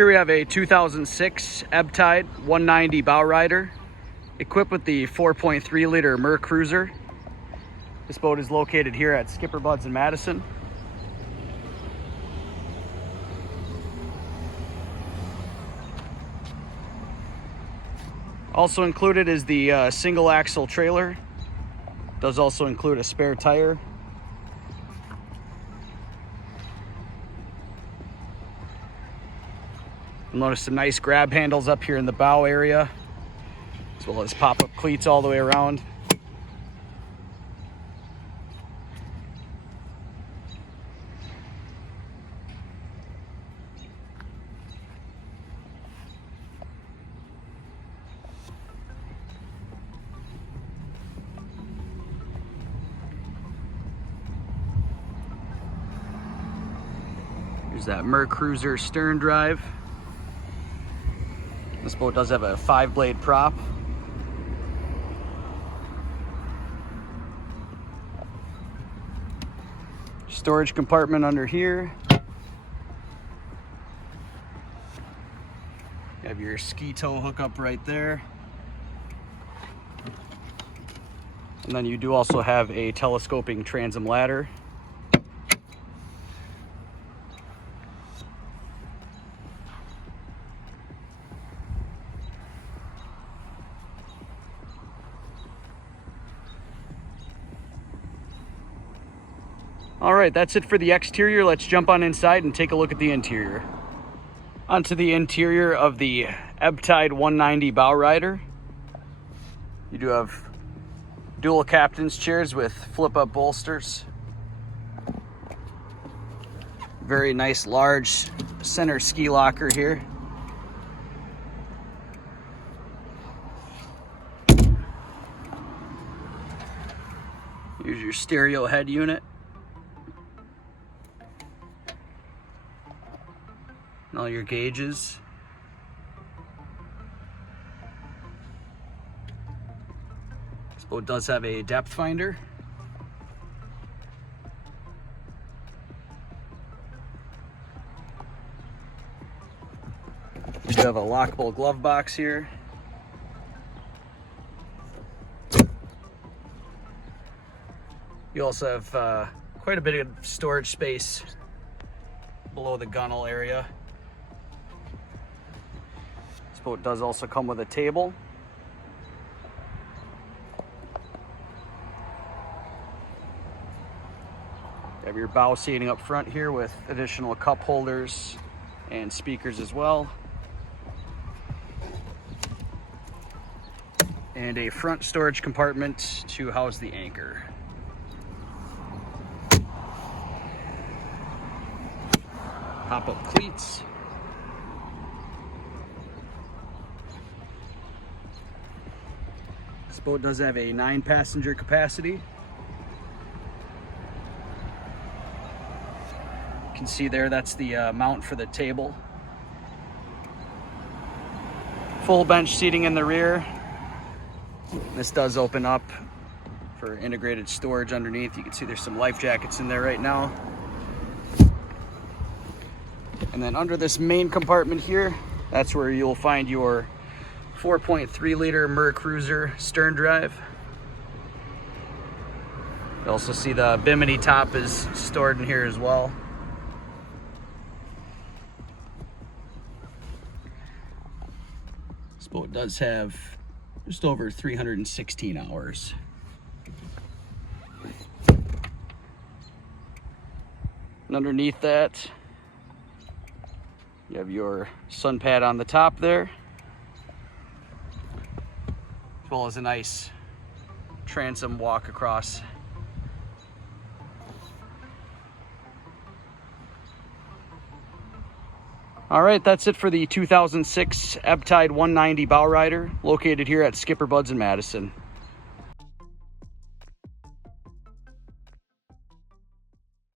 Here we have a 2006 Ebbtide 190 bow rider, equipped with the 4.3 liter Mer Cruiser. This boat is located here at SkipperBud's in Madison. Also included is the single axle trailer. Does also include a spare tire. You'll notice some nice grab handles up here in the bow area, as well as pop-up cleats all the way around. Here's that Mer Cruiser stern drive. This boat does have a 5-blade prop. Storage compartment under here. You have your ski tow hookup right there. And then you do also have a telescoping transom ladder. All right, that's it for the exterior. Let's jump on inside and take a look at the interior. Onto the interior of the Ebbtide 190 bow rider. You do have dual captain's chairs with flip-up bolsters. Very nice large center ski locker here. Here's your stereo head unit. And all your gauges. This boat does have a depth finder. You have a lockable glove box here. You also have quite a bit of storage space below the gunnel area. This boat does also come with a table. You have your bow seating up front here with additional cup holders and speakers as well. And a front storage compartment to house the anchor. Pop-up cleats. This boat does have a 9-passenger capacity. You can see there, that's the mount for the table. Full bench seating in the rear. This does open up for integrated storage underneath. You can see there's some life jackets in there right now. And then under this main compartment here, that's where you'll find your 4.3 liter Mer Cruiser stern drive. You also see the bimini top is stored in here as well. This boat does have just over 316 hours. And underneath that, you have your sun pad on the top there, as well as a nice transom walk across. All right, that's it for the 2006 Ebbtide 190 bow rider, located here at SkipperBud's in Madison.